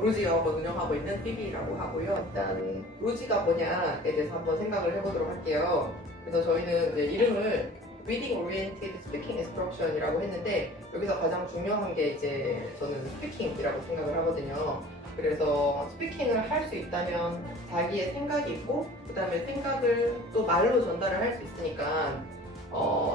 로지가 운영하고 있는 삐비라고 하고요. 일단 로지가 뭐냐에 대해서 한번 생각을 해보도록 할게요. 그래서 저희는 이제 이름을 Reading Oriented Speaking Instruction이라고 했는데 여기서 가장 중요한 게 이제 저는 스피킹이라고 생각을 하거든요. 그래서 스피킹을 할 수 있다면 자기의 생각이 있고 그 다음에 생각을 또 말로 전달을 할 수 있으니까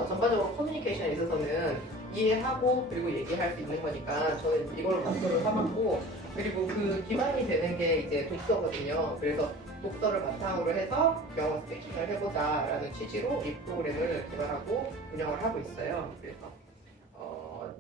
전반적으로 커뮤니케이션에 있어서는 이해하고 그리고 얘기할 수 있는 거니까 저는 이걸 목표로 삼았고, 그리고 그 기반이 되는 게 이제 독서거든요. 그래서 독서를 바탕으로 해서 영어 스피킹을 해보자 라는 취지로 이 프로그램을 개발하고 운영을 하고 있어요. 그래서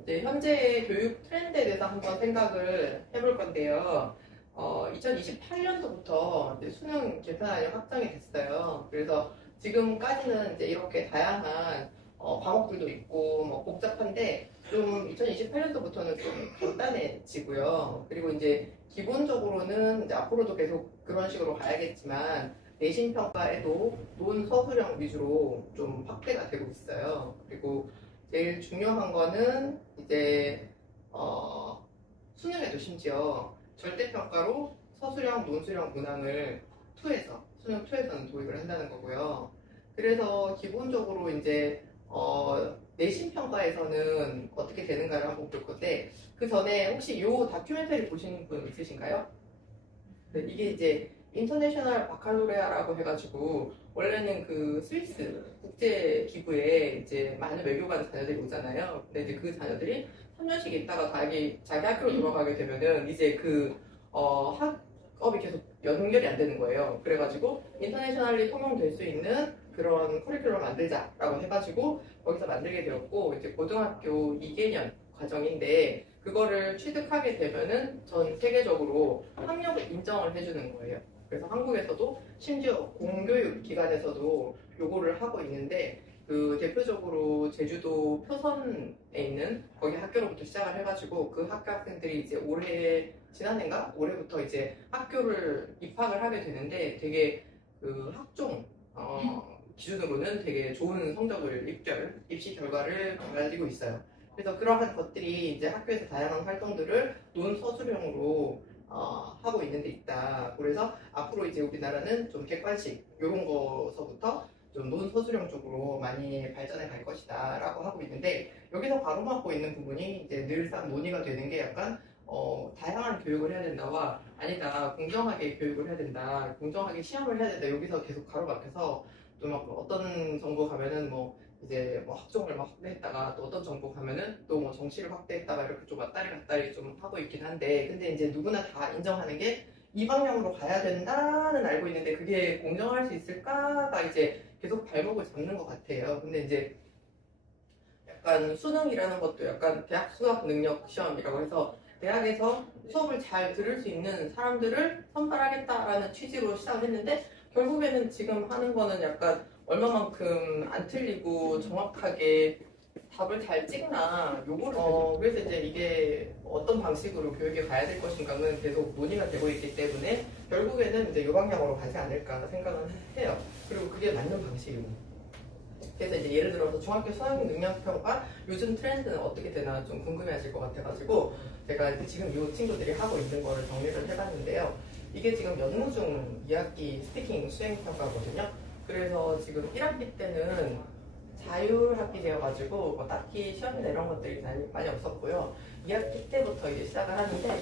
이제 현재의 교육 트렌드에 대해서 한번 생각을 해볼 건데요. 2028년도부터 수능 개편안이 확정이 됐어요. 그래서 지금까지는 이제 이렇게 다양한 과목들도 있고 뭐 복잡한데 좀 2028년도부터는 좀 간단해지고요. 그리고 이제 기본적으로는 이제 앞으로도 계속 그런 식으로 가야겠지만 내신 평가에도 논서술형 위주로 좀 확대가 되고 있어요. 그리고 제일 중요한 거는 이제 수능에도 심지어 절대평가로 서술형, 논술형 문항을 수능 2에서는 도입을 한다는 거고요. 그래서 기본적으로 이제 내신 평가에서는 어떻게 되는가를 한번 볼 건데, 그 전에 혹시 이 다큐멘터리 보신 분 있으신가요? 네, 이게 이제 인터내셔널 바칼로레아라고 해가지고 원래는 그 스위스 국제 기부에 이제 많은 외교관 자녀들이 오잖아요. 근데 이제 그 자녀들이 3년씩 있다가 자기 학교로 돌아가게 되면은 이제 그 학업이 계속 연결이 안 되는 거예요. 그래가지고 인터내셔널리 통용될 수 있는 그런 커리큘럼 만들자라고 해가지고 거기서 만들게 되었고, 이제 고등학교 2개년 과정인데 그거를 취득하게 되면은 전 세계적으로 학력을 인정을 해주는 거예요. 그래서 한국에서도 심지어 공교육 기관에서도 요거를 하고 있는데, 그 대표적으로 제주도 표선에 있는 거기 학교로부터 시작을 해가지고 그 학교 학생들이 이제 지난해인가 올해부터 이제 학교를 입학을 하게 되는데 되게 그 학종 기준으로는 되게 좋은 성적을 입시 결과를 가지고 있어요. 그래서 그러한 것들이 이제 학교에서 다양한 활동들을 논서술형으로 하고 있는 데 있다. 그래서 앞으로 이제 우리나라는 좀 객관식 이런 거서부터 좀 논서술형 쪽으로 많이 발전해 갈 것이다 라고 하고 있는데, 여기서 가로막고 있는 부분이 이제 늘상 논의가 되는 게 약간 다양한 교육을 해야 된다와 아니다, 공정하게 교육을 해야 된다, 공정하게 시험을 해야 된다, 여기서 계속 가로막혀서 또 막 어떤 정부 가면은 뭐 이제 뭐 학종을 막 확대했다가 또 어떤 정부 가면은 또 뭐 정시를 확대했다가 이렇게 좀 왔다리 갔다리 좀 하고 있긴 한데, 근데 이제 누구나 다 인정하는 게 이 방향으로 가야 된다는 알고 있는데 그게 공정할 수 있을까가 이제 계속 발목을 잡는 것 같아요. 근데 이제 약간 수능이라는 것도 약간 대학 수학 능력 시험이라고 해서 대학에서 수업을 잘 들을 수 있는 사람들을 선발하겠다라는 취지로 시작을 했는데, 결국에는 지금 하는 거는 약간 얼마만큼 안 틀리고 정확하게 답을 잘 찍나 요거를 그래서 이제 이게 어떤 방식으로 교육에 가야 될 것인가는 계속 논의가 되고 있기 때문에 결국에는 이제 이 방향으로 가지 않을까 생각은 해요. 그리고 그게 맞는 방식이고. 그래서 이제 예를 들어서 중학교 수학 능력 평가 요즘 트렌드는 어떻게 되나 좀 궁금해하실 것 같아가지고 제가 지금 이 친구들이 하고 있는 거를 정리를 해봤는데요. 이게 지금 연무중 2학기 스피킹 수행 평가거든요. 그래서 지금 1학기 때는 자율학기제여가지고 뭐 딱히 시험이나 이런 것들이 많이 없었고요. 2학기 때부터 이제 시작을 하는데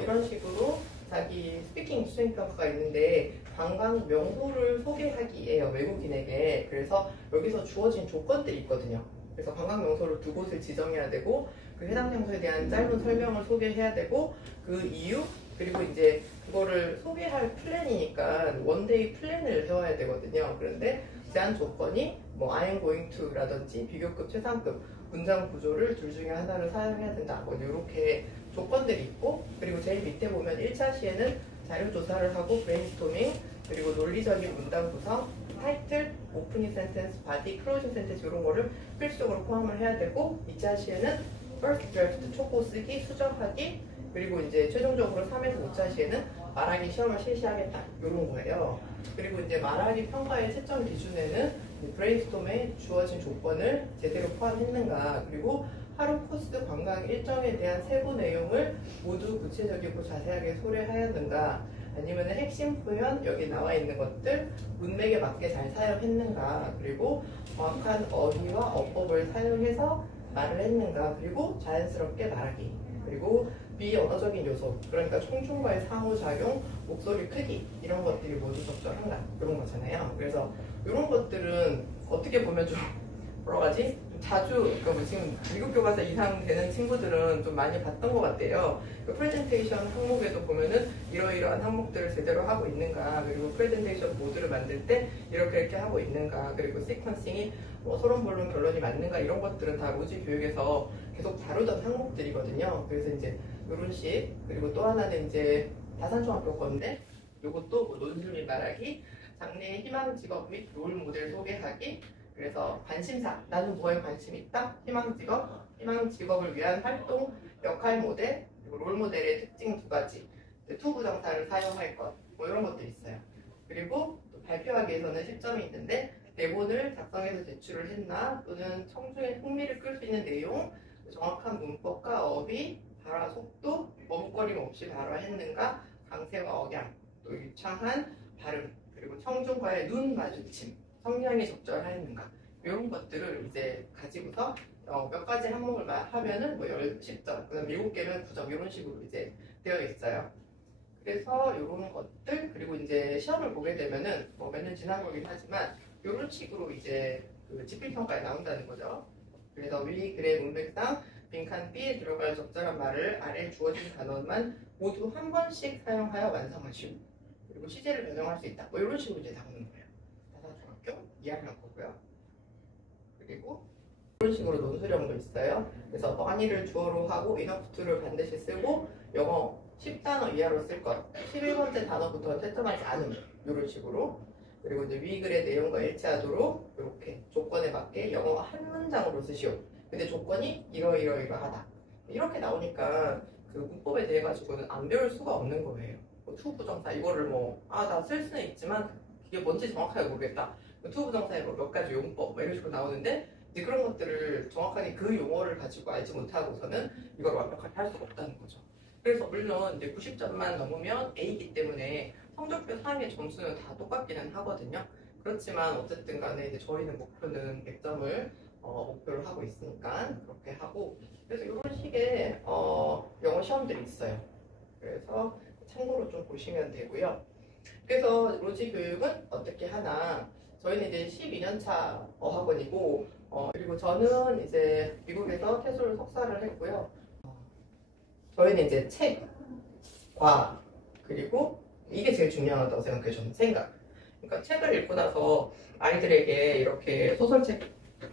이런 식으로 자기 스피킹 수행 평가가 있는데 관광 명소를 소개하기예요, 외국인에게. 그래서 여기서 주어진 조건들이 있거든요. 그래서 관광 명소를 2곳을 지정해야 되고 그 해당 장소에 대한 짧은 설명을 소개해야 되고 그 이유, 그리고 이제 그거를 소개할 플랜이니까 원데이 플랜을 세워야 되거든요. 그런데 제한 조건이 뭐 I am going to 라든지 비교급, 최상급 문장 구조를 둘 중에 하나를 사용해야 된다, 뭐 이렇게 조건들이 있고, 그리고 제일 밑에 보면 1차 시에는 자료조사를 하고 브레인스토밍, 그리고 논리적인 문장 구성, 타이틀, 오프닝 센텐스, 바디, 클로징 센텐스 이런 거를 필수적으로 포함을 해야 되고, 2차 시에는 first draft, 초고 쓰기, 수정하기, 그리고 이제 최종적으로 3에서 5차 시에는 말하기 시험을 실시하겠다 이런 거예요. 그리고 이제 말하기 평가의 채점 기준에는 브레인스톰에 주어진 조건을 제대로 포함했는가, 그리고 하루 코스 관광 일정에 대한 세부 내용을 모두 구체적이고 자세하게 소개하였는가, 아니면 핵심 표현 여기 나와 있는 것들 문맥에 맞게 잘 사용했는가, 그리고 정확한 어휘와 어법을 사용해서 말을 했는가, 그리고 자연스럽게 말하기, 그리고 비언어적인 요소, 그러니까 청중과의 상호작용, 목소리 크기, 이런 것들이 모두 적절한가, 이런 거잖아요. 그래서 이런 것들은 어떻게 보면 좀 뭐라 하지? 좀 자주, 그러니까 뭐 지금 미국 교과서 이상 되는 친구들은 좀 많이 봤던 것 같아요. 그 프레젠테이션 항목에도 보면은 이러이러한 항목들을 제대로 하고 있는가, 그리고 프레젠테이션 모드를 만들 때 이렇게 하고 있는가, 그리고 시퀀싱이 뭐 서론, 본론, 결론이 맞는가, 이런 것들은 다 로지 교육에서 계속 다루던 항목들이거든요. 그래서 이제 이런 식, 그리고 또 하나는 이제 다산중학교 건데, 이것도 뭐 논술 및 말하기, 장래의 희망 직업 및 롤 모델 소개하기, 그래서 관심사, 나는 뭐에 관심이 있다? 희망 직업, 희망 직업을 위한 활동, 역할 모델, 그리고 롤 모델의 특징 두 가지, 투부정사를 사용할 것, 뭐 이런 것들이 있어요. 그리고 또 발표하기 위해서는 10점이 있는데, 대본을 작성해서 제출을 했나, 또는 청중의 흥미를 끌 수 있는 내용, 정확한 문법과 어휘, 발화 속도, 머뭇거림 없이 발화했는가, 강세와 억양, 또 유창한 발음, 그리고 청중과의 눈 마주침, 성량이 적절하였는가, 이런 것들을 이제 가지고서 몇 가지 항목을 하면은 뭐 10점, 그다음 7개면 9점, 이런 식으로 이제 되어 있어요. 그래서 이런 것들, 그리고 이제 시험을 보게 되면은 뭐 몇 년 지난 거긴 하지만 이런 식으로 이제 그 집필평가에 나온다는 거죠. 그래서 위 글의 문맥상 빈칸 B에 들어갈 적절한 말을 아래 주어진 단어만 모두 한 번씩 사용하여 완성하시오. 그리고 시제를 변형할 수 있다. 뭐 이런 식으로 이제 나오는 거예요. 다산중학교 2학년 거고요. 그리고 이런 식으로 논술형도 있어요. 그래서 어니를 주어로 하고 인어프투를 반드시 쓰고 영어 10단어 이하로 쓸 것. 11번째 단어부터 채점하지 않음. 이런 식으로. 그리고 이제 위 글의 내용과 일치하도록 이렇게 조건에 맞게 영어 한 문장으로 쓰시오. 근데 조건이 이러이러이러하다. 이렇게 나오니까 그 문법에 대해 가지고는 안 배울 수가 없는 거예요. 뭐 투부정사 이거를 뭐 나 쓸 수는 있지만 이게 뭔지 정확하게 모르겠다. 투부정사의 뭐 몇 가지 용법 뭐 이런 식으로 나오는데 이제 그런 것들을 정확하게 그 용어를 가지고 알지 못하고서는 이걸 완벽하게 할 수가 없다는 거죠. 그래서 물론 이제 90점만 넘으면 A이기 때문에 성적표 상의 점수는 다 똑같기는 하거든요. 그렇지만 어쨌든 간에 이제 저희는 목표는 100점을 목표를 하고 있으니까 그렇게 하고, 그래서 이런 식의 영어 시험들이 있어요. 그래서 참고로 좀 보시면 되고요. 그래서 로지 교육은 어떻게 하나, 저희는 이제 12년차 어학원이고 그리고 저는 이제 미국에서 퇴소를 석사를 했고요. 저희는 이제 책과 그리고 이게 제일 중요하다고 생각해요. 저는 생각. 그러니까 책을 읽고 나서 아이들에게 이렇게 소설책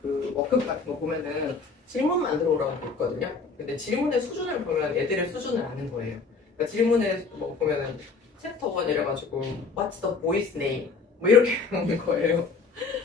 그 워크북 같은 거 보면은 질문 만들어 오라고 있거든요. 근데 질문의 수준을 보면 애들의 수준을 아는 거예요. 그러니까 질문에 뭐 보면은 챕터 1 이래가지고 What's the boy's name? 뭐 이렇게 하는 거예요.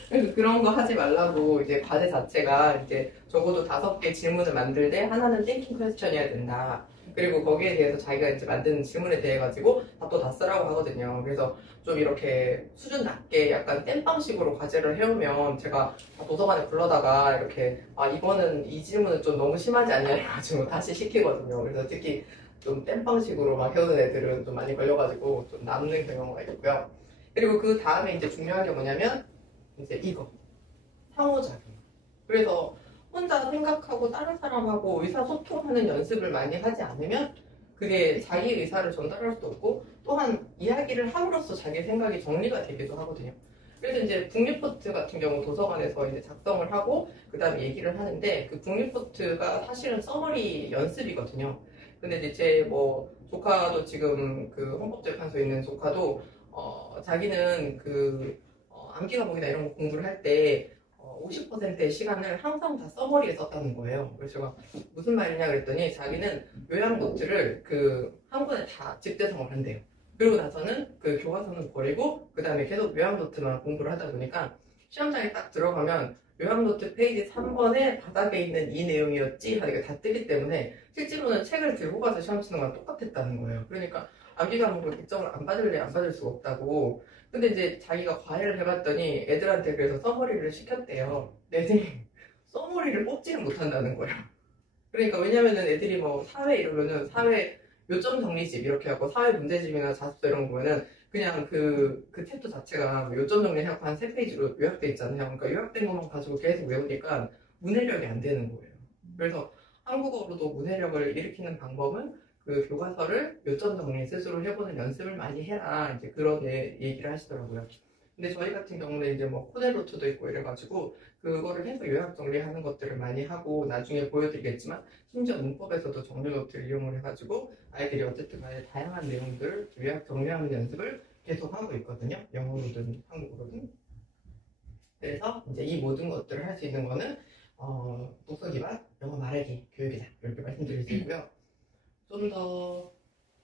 그래서 그런 거 하지 말라고 이제 과제 자체가 이제 적어도 5개 질문을 만들 때 하나는 thinking question이어야 된다. 그리고 거기에 대해서 자기가 이제 만든 질문에 대해 가지고 답도 다 쓰라고 하거든요. 그래서 좀 이렇게 수준 낮게 약간 땜빵식으로 과제를 해오면 제가 도서관에 불러다가 이렇게 이거는 이 질문은 좀 너무 심하지 않냐 해가지고 다시 시키거든요. 그래서 특히 좀 땜빵식으로 막 해오는 애들은 좀 많이 걸려가지고 좀 남는 경우가 있고요. 그리고 그 다음에 이제 중요한 게 뭐냐면 이제 이거 상호작용. 그래서 혼자 생각하고 다른 사람하고 의사소통하는 연습을 많이 하지 않으면 그게 자기 의사를 전달할 수도 없고 또한 이야기를 함으로써 자기 생각이 정리가 되기도 하거든요. 그래서 이제 북리포트 같은 경우 도서관에서 이제 작성을 하고 그 다음에 얘기를 하는데 그 북리포트가 사실은 서머리 연습이거든요. 근데 이제 제 뭐 조카도 지금 그 헌법재판소에 있는 조카도 자기는 그 암기 과목이나 이런 거 공부를 할 때 50%의 시간을 항상 다 서머리에 썼다는 거예요. 그래서 제가 무슨 말이냐 그랬더니 자기는 요약 노트를 그 한 권에 다 집대성을 한대요. 그리고 나서는 그 교과서는 버리고 그 다음에 계속 요약 노트만 공부를 하다 보니까 시험장에 딱 들어가면 요약 노트 페이지 3번에 바닥에 있는 이 내용이었지 하니까 다 뜨기 때문에 실제로는 책을 들고 가서 시험 치는 거랑 똑같았다는 거예요. 그러니까 암기 과목을 100점을 안 받을래 안 받을 수가 없다고. 근데 이제 자기가 과외를 해봤더니 애들한테 그래서 써머리를 시켰대요. 애들이 써머리를 뽑지는 못한다는 거예요. 그러니까 왜냐면은 애들이 뭐 사회 이러면은 사회 요점 정리집 이렇게 하고 사회 문제집이나 자습서 이런 거 보면은 그냥 그 챕터 자체가 뭐 요점 정리해갖고 한 3페이지로 요약돼 있잖아요. 그러니까 요약된 것만 가지고 계속 외우니까 문해력이 안 되는 거예요. 그래서 한국어로도 문해력을 일으키는 방법은 그 교과서를 요점 정리 스스로 해보는 연습을 많이 해라. 이제 그런 얘기를 하시더라고요. 근데 저희 같은 경우는 이제 뭐 코넬노트도 있고 이래가지고 그거를 해서 요약 정리하는 것들을 많이 하고 나중에 보여드리겠지만 심지어 문법에서도 정리 노트를 이용을 해가지고 아이들이 어쨌든 간에 다양한 내용들을 요약 정리하는 연습을 계속 하고 있거든요. 영어로든 한국어로든. 그래서 이제 이 모든 것들을 할 수 있는 거는 독서 기반 영어 말하기 교육이다 이렇게 말씀드릴 수 있고요. 좀 더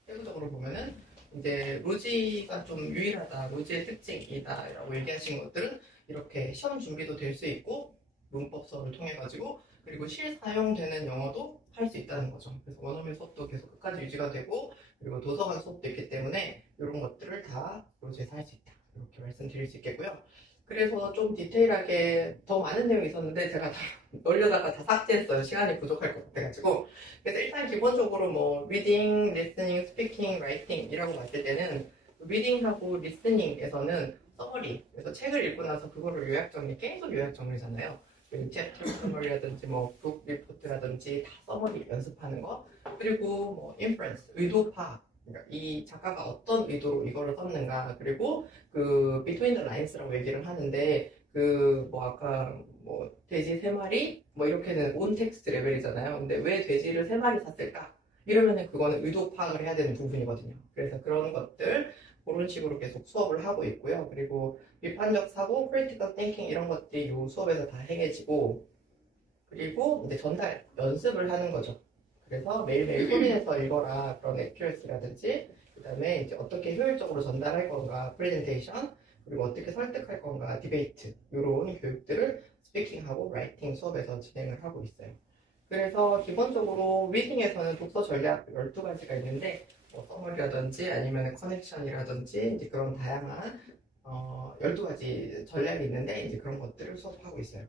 세부적으로 보면은 이제 로지가 좀 유일하다, 로지의 특징이다 라고 얘기하신 것들은 이렇게 시험 준비도 될 수 있고 문법 수업을 통해 가지고 그리고 실사용되는 영어도 할 수 있다는 거죠. 그래서 원어민 수업도 계속 끝까지 유지가 되고 그리고 도서관 수업도 있기 때문에 이런 것들을 다 로지에서 할 수 있다 이렇게 말씀드릴 수 있겠고요. 그래서 좀 디테일하게 더 많은 내용이 있었는데 제가 다 넣으려다가 다 삭제했어요. 시간이 부족할 것 같아가지고. 그래서 일단 기본적으로 뭐 reading, listening, speaking, writing 이라고 봤을 때는 reading하고 listening에서는 서머리, 그래서 책을 읽고 나서 그거를 요약 정리, 계속 요약 정리잖아요. 챕터 서머리라든지 뭐 북 리포트라든지 다 서머리 연습하는 거. 그리고 뭐 inference, 의도 파악. 그러니까 이 작가가 어떤 의도로 이거를 썼는가, 그리고 그 between the lines라고 얘기를 하는데 그 뭐 아까 뭐 돼지 3마리 뭐 이렇게는 온 텍스트 레벨이잖아요. 근데 왜 돼지를 3마리 샀을까? 이러면은 그거는 의도 파악을 해야 되는 부분이거든요. 그래서 그런 것들 그런 식으로 계속 수업을 하고 있고요. 그리고 비판적 사고, critical thinking 이런 것들이 이 수업에서 다 행해지고 그리고 이제 전달 연습을 하는 거죠. 그래서 매일매일 소리내서 읽어라 그런 액큐러시라든지 그 다음에 이제 어떻게 효율적으로 전달할 건가 프레젠테이션 그리고 어떻게 설득할 건가 디베이트 이런 교육들을 스피킹하고 라이팅 수업에서 진행을 하고 있어요. 그래서 기본적으로 리딩에서는 독서 전략 12가지가 있는데 뭐 서머리라든지 아니면 커넥션이라든지 이제 그런 다양한 12가지 전략이 있는데 이제 그런 것들을 수업하고 있어요.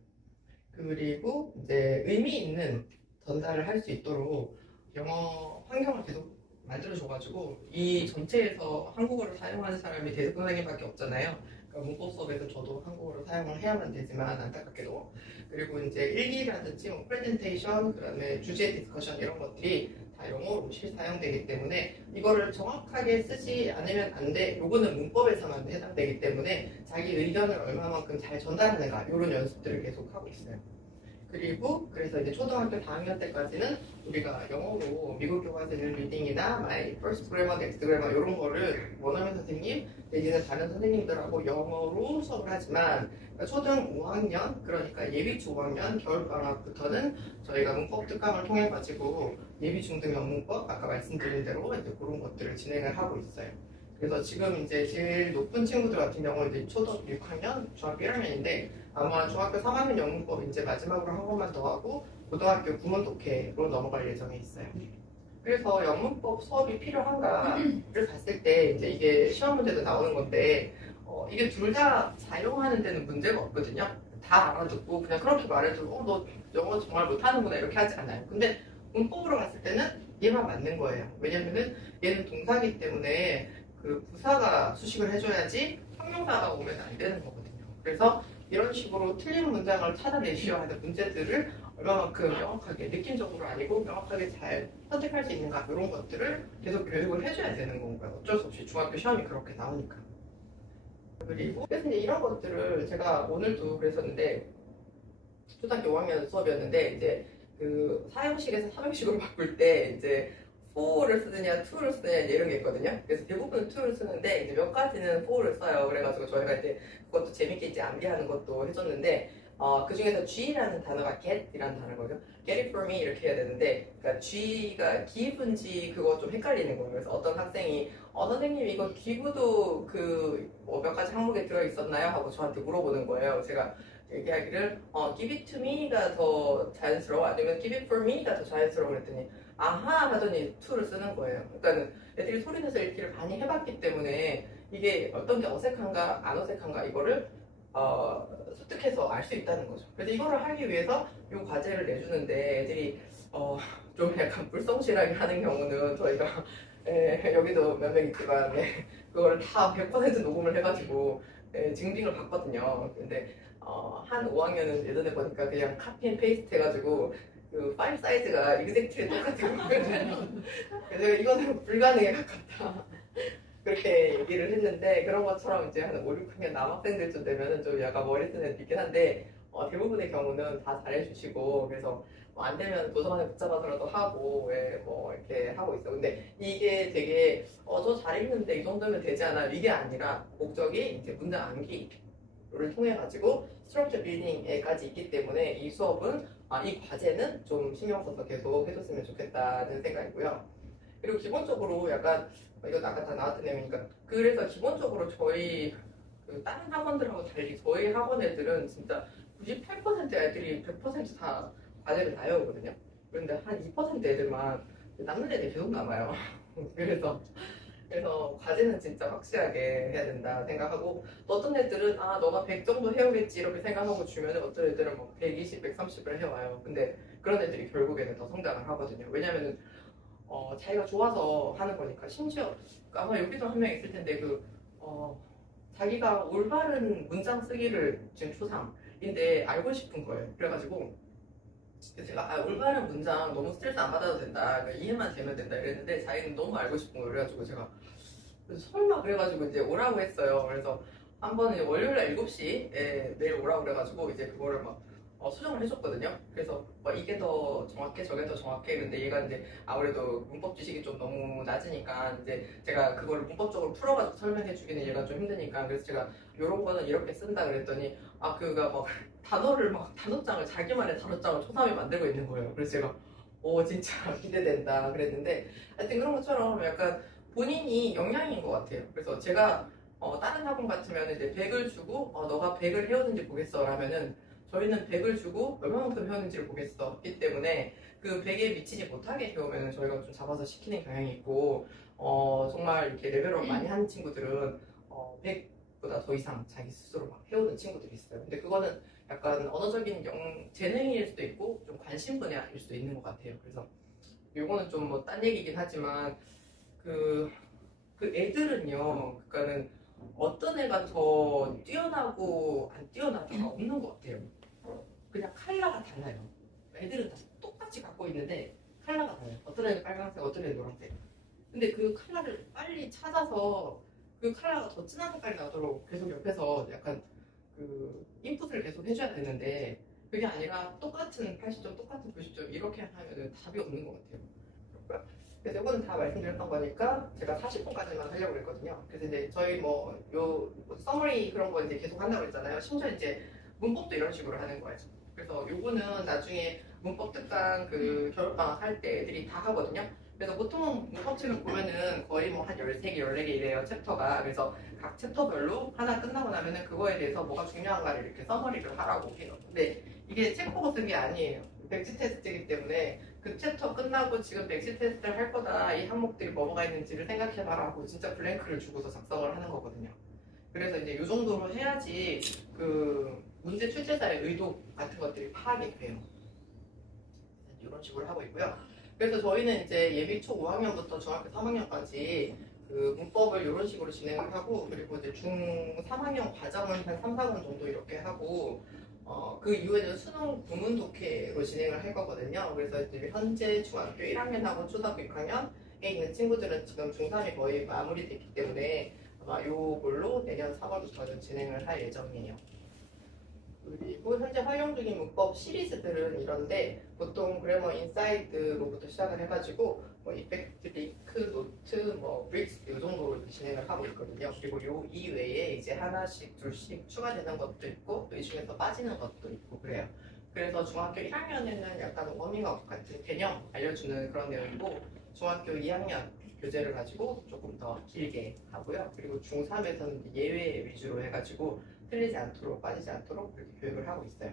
그리고 이제 의미 있는 전달을 할 수 있도록 영어 환경을 계속 만들어줘가지고 이 전체에서 한국어를 사용하는 사람이 대학 선생님밖에 없잖아요. 그러니까 문법 수업에서 저도 한국어를 사용을 해야만 되지만 안타깝게도 그리고 이제 일기라든지 뭐 프레젠테이션 그다음에 주제 디스커션 이런 것들이 다 영어로 실사용되기 때문에 이거를 정확하게 쓰지 않으면 안 돼. 요거는 문법에서만 해당되기 때문에 자기 의견을 얼마만큼 잘 전달하는가 이런 연습들을 계속 하고 있어요. 그리고 그래서 이제 초등학교 4학년 때까지는 우리가 영어로 미국 교과서는 리딩이나 My First Grammar, Next Grammar 이런 거를 원어민 선생님 내지는 다른 선생님들하고 영어로 수업을 하지만 초등 5학년 그러니까 예비 초 5학년 겨울방학부터는 저희가 문법 특강을 통해 가지고 예비 중등 영문법 아까 말씀드린 대로 이제 그런 것들을 진행을 하고 있어요. 그래서 지금 이제 제일 높은 친구들 같은 경우는 이제 초등학교 6학년, 중학교 1학년인데 아마 중학교 3학년 영문법 이제 마지막으로 한 번만 더 하고 고등학교 구문 독해로 넘어갈 예정에 있어요. 그래서 영문법 수업이 필요한가를 봤을 때 이제 이게 시험 문제도 나오는 건데 이게 둘 다 사용하는 데는 문제가 없거든요. 다 알아듣고 그냥 그렇게 말해도 너 영어 정말 못하는구나 이렇게 하지 않아요. 근데 문법으로 봤을 때는 얘만 맞는 거예요. 왜냐면은 얘는 동사기 때문에 그 부사가 수식을 해줘야지 형용사가 오면 안 되는 거거든요. 그래서 이런 식으로 틀린 문장을 찾아내셔야 하는 문제들을 얼마만큼 명확하게 느낌적으로 아니고 명확하게 잘 선택할 수 있는가 이런 것들을 계속 교육을 해줘야 되는 건가요? 어쩔 수 없이 중학교 시험이 그렇게 나오니까. 그리고 그래서 이제 이런 것들을 제가 오늘도 그랬었는데 초등학교 5학년 수업이었는데 이제 그 사형식에서 3형식으로 바꿀 때 이제 4를 쓰느냐 2를 쓰느냐 이런 게 있거든요. 그래서 대부분 2를 쓰는데 이제 몇 가지는 4를 써요. 그래가지고 저희가 이제 그것도 재밌게 이제 암기하는 것도 해줬는데 그 중에서 G라는 단어가 get이라는 단어거든요. get it for me 이렇게 해야 되는데 그러니까 G가 give인지 그거 좀 헷갈리는 거예요. 그래서 어떤 학생이 선생님 이거 give도 그 뭐 몇 가지 항목에 들어있었나요? 하고 저한테 물어보는 거예요. 제가 얘기하기를 give it to me가 더 자연스러워 아니면 give it for me가 더 자연스러워 그랬더니 아하 하더니 to를 쓰는 거예요. 그러니까 애들이 소리내서 읽기를 많이 해봤기 때문에 이게 어떤 게 어색한가 안 어색한가 이거를 습득해서 알 수 있다는 거죠. 그래서 이거를 하기 위해서 이 과제를 내주는데 애들이 좀 약간 불성실하게 하는 경우는 저희가 여기도 몇 명 있지만 그거를 다 100% 녹음을 해가지고 증빙을 받거든요. 근데 한 5학년은 예전에 보니까 그냥 카피 앤 페이스트 해가지고 그 파일 사이즈가 익젝트리 똑같은 거예요. 그래서 이거는 불가능에 가깝다. 그렇게 얘기를 했는데 그런 것처럼 이제 한 5, 6학년 남학생들쯤 되면은 좀 약간 머리 쓰는 애도 있긴 한데 대부분의 경우는 다 잘해주시고 그래서 뭐안 되면 도서관에 붙잡아서라도 하고 뭐 이렇게 하고 있어. 근데 이게 되게 저 잘했는데 이 정도면 되지 않아? 이게 아니라 목적이 이제 문장 암기를 통해 가지고 스트럭처 빌딩에까지 있기 때문에 이 수업은 이 과제는 좀 신경 써서 계속 해줬으면 좋겠다는 생각이고요. 그리고 기본적으로 약간 이건 아까 다 나왔던 내용이니까 그래서 기본적으로 저희 그 다른 학원들하고 달리 저희 학원 애들은 진짜 98% 애들이 100%다 과제를 다 해오거든요. 그런데 한 2% 애들만 남는 애들이 계속 남아요. 그래서 과제는 진짜 확실하게 해야 된다 생각하고 어떤 애들은 너가 100 정도 해오겠지 이렇게 생각하고 주면 어떤 애들은 뭐 120, 130을 해와요. 근데 그런 애들이 결국에는 더 성장을 하거든요. 왜냐면은 자기가 좋아서 하는 거니까. 심지어 아마 여기도 한 명 있을 텐데 자기가 올바른 문장 쓰기를 지금 초3인데 알고 싶은 거예요. 그래가지고 제가 올바른 문장 너무 스트레스 안 받아도 된다, 그러니까 이해만 되면 된다 이랬는데 자기는 너무 알고 싶은 거. 그래가지고 제가 설마 그래가지고 이제 오라고 했어요. 그래서 한 번은 월요일날 7시에 내일 오라고 그래가지고 이제 그거를 막 수정을 해줬거든요. 그래서 이게 더 정확해 저게 더 정확해. 근데 얘가 이제 아무래도 문법 지식이 좀 너무 낮으니까 이제 제가 그거를 문법적으로 풀어가지고 설명해 주기는 얘가 좀 힘드니까 그래서 제가 요런 거는 이렇게 쓴다 그랬더니 그가 막 단어장을 자기만의 단어장을 초3이 만들고 있는 거예요. 그래서 제가 진짜 기대된다 그랬는데 하여튼 그런 것처럼 약간 본인이 영향인 것 같아요. 그래서 제가 다른 학원 같으면 이제 100을 주고 너가 100을 해오는지 보겠어 라면은 저희는 100을 주고 얼마만큼 해오는지를 보겠었기 때문에 그 100에 미치지 못하게 해오면 저희가 좀 잡아서 시키는 경향이 있고 정말 이렇게 레벨업 많이 하는 친구들은 100보다 더 이상 자기 스스로 막 해오는 친구들이 있어요. 근데 그거는 약간 언어적인 재능일 수도 있고 좀 관심 분야일 수도 있는 것 같아요. 그래서 요거는 좀 뭐 딴 얘기긴 하지만 그 애들은요, 그러니까는 어떤 애가 더 뛰어나고 안 뛰어나다가 없는 것 같아요. 그냥 컬러가 달라요. 애들은 다 똑같이 갖고 있는데 컬러가 달라요. 어떤 애는 빨간색, 어떤 애는 노란색. 근데 그 컬러를 빨리 찾아서 그 컬러가 더 진한 색깔이 나도록 계속 옆에서 약간 그 인풋을 계속 해줘야 되는데 그게 아니라 똑같은 80점, 똑같은 90점 이렇게 하면 답이 없는 것 같아요. 그래서 이거는 다 말씀드렸던 거니까 제가 40분까지만 하려고 그랬거든요. 그래서 이제 저희 요 서머리 그런 거 이제 계속 한다고 했잖아요. 심지어 이제 문법도 이런 식으로 하는 거예요. 그래서 요거는 나중에 문법 특강 그 겨울방학 할 때 애들이 다 하거든요. 그래서 보통 문법책을 보면은 거의 뭐 한 13개, 14개 이래요, 챕터가. 그래서 각 챕터별로 하나 끝나고 나면은 그거에 대해서 뭐가 중요한가를 이렇게 서머리를 하라고 해요. 근데 이게 책 보고 쓴 게 아니에요. 백지 테스트이기 때문에 그 챕터 끝나고 지금 백지 테스트를 할 거다, 이 항목들이 뭐가 있는지를 생각해봐라 하고 진짜 블랭크를 주고서 작성을 하는 거거든요. 그래서 이제 이 정도로 해야지 그 문제 출제자의 의도 같은 것들이 파악이 돼요. 이런 식으로 하고 있고요. 그래서 저희는 이제 예비 초 5학년부터 중학교 3학년까지 그 문법을 이런 식으로 진행을 하고, 그리고 이제 중 3학년 과정은 한 3, 4권 정도 이렇게 하고, 그 이후에는 수능 구문 독해로 진행을 할 거거든요. 그래서 이제 현재 중학교 1학년하고 초등학교 6학년에 있는 친구들은 지금 중3이 거의 마무리됐기 때문에 아마 요걸로 내년 3월부터는 진행을 할 예정이에요. 그리고 현재 활용 중인 문법 시리즈들은 이런데 보통 그래머 인사이드로부터 시작을 해가지고 뭐 이펙트, 링크, 노트, 뭐 브릭스 이 정도로 진행을 하고 있거든요. 그리고 요 이외에 이제 하나씩 둘씩 추가되는 것도 있고 또 이 중에서 빠지는 것도 있고 그래요. 그래서 중학교 1학년에는 약간 워밍업 같은 개념 알려주는 그런 내용이고 중학교 2학년 교재를 가지고 조금 더 길게 하고요. 그리고 중3에서는 예외 위주로 해가지고 틀리지 않도록 빠지지 않도록 그렇게 교육을 하고 있어요.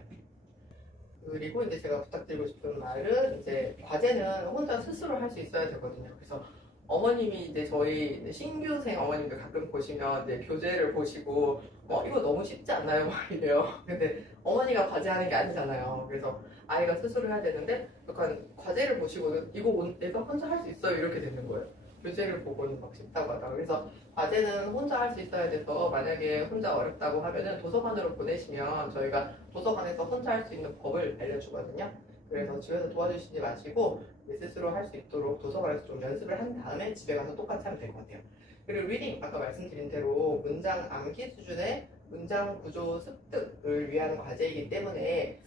그리고 이제 제가 부탁드리고 싶은 말은 이제 과제는 혼자 스스로 할 수 있어야 되거든요. 그래서 어머님이 이제 저희 신규생 어머님들 가끔 보시면 이제 교재를 보시고 이거 너무 쉽지 않나요? 막 이래요. 근데 어머니가 과제하는 게 아니잖아요. 그래서 아이가 스스로 해야 되는데 약간 과제를 보시고는 이거 내가 혼자 할 수 있어요 이렇게 되는 거예요. 교재를 보고는 막 쉽다고 하다가. 그래서 과제는 혼자 할 수 있어야 돼서 만약에 혼자 어렵다고 하면은 도서관으로 보내시면 저희가 도서관에서 혼자 할 수 있는 법을 알려주거든요. 그래서 집에서 도와주시지 마시고 스스로 할 수 있도록 도서관에서 좀 연습을 한 다음에 집에 가서 똑같이 하면 될 것 같아요. 그리고 리딩, 아까 말씀드린 대로 문장 암기 수준의 문장 구조 습득을 위한 과제이기 때문에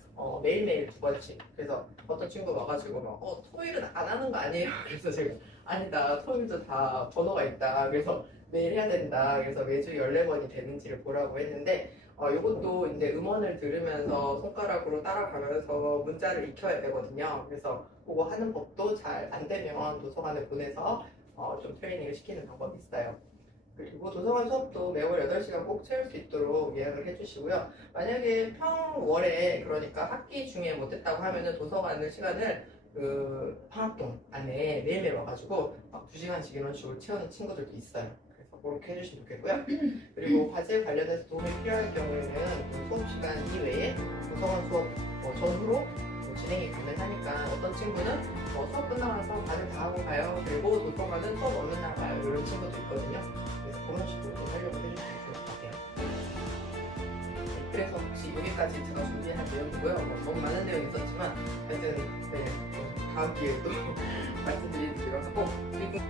매일매일 2번씩. 그래서 어떤 친구 와가지고 막 토요일은 안 하는 거 아니에요? 그래서 제가 아니다, 토요일도 다 번호가 있다. 그래서 매일 해야 된다. 그래서 매주 14번이 되는지를 보라고 했는데 이것도 이제 음원을 들으면서 손가락으로 따라가면서 문자를 익혀야 되거든요. 그래서 그거 하는 법도 잘 안 되면 도서관에 보내서 좀 트레이닝을 시키는 방법이 있어요. 그리고 도서관 수업도 매월 8시간 꼭 채울 수 있도록 예약을 해주시고요. 만약에 평월에, 그러니까 학기 중에 못했다고 하면은 도서관 시간을 그 방학동 안에 매일매일 와가지고 막 2시간씩 이런 식으로 채우는 친구들도 있어요. 그래서 그렇게 해주시면 좋겠고요. 그리고 과제 관련해서 도움이 필요할 경우에는 수업 시간 이외에 도서관 수업 전후로 진행이 가능하니까 어떤 친구는 수업 끝나고 나서 과제 다 하고 가요. 그리고 도서관은 수업 없는 날 가요. 이런 친구도 있거든요. 그래서 그런 식으로 좀 하려고 해주시면 좋을 것 같아요. 네, 그래서 혹시 여기까지 제가 준비한 내용이고요. 너무 많은 내용이 있었지만 하여튼 다음 기회에 또 말씀드리도록 하고, 그리고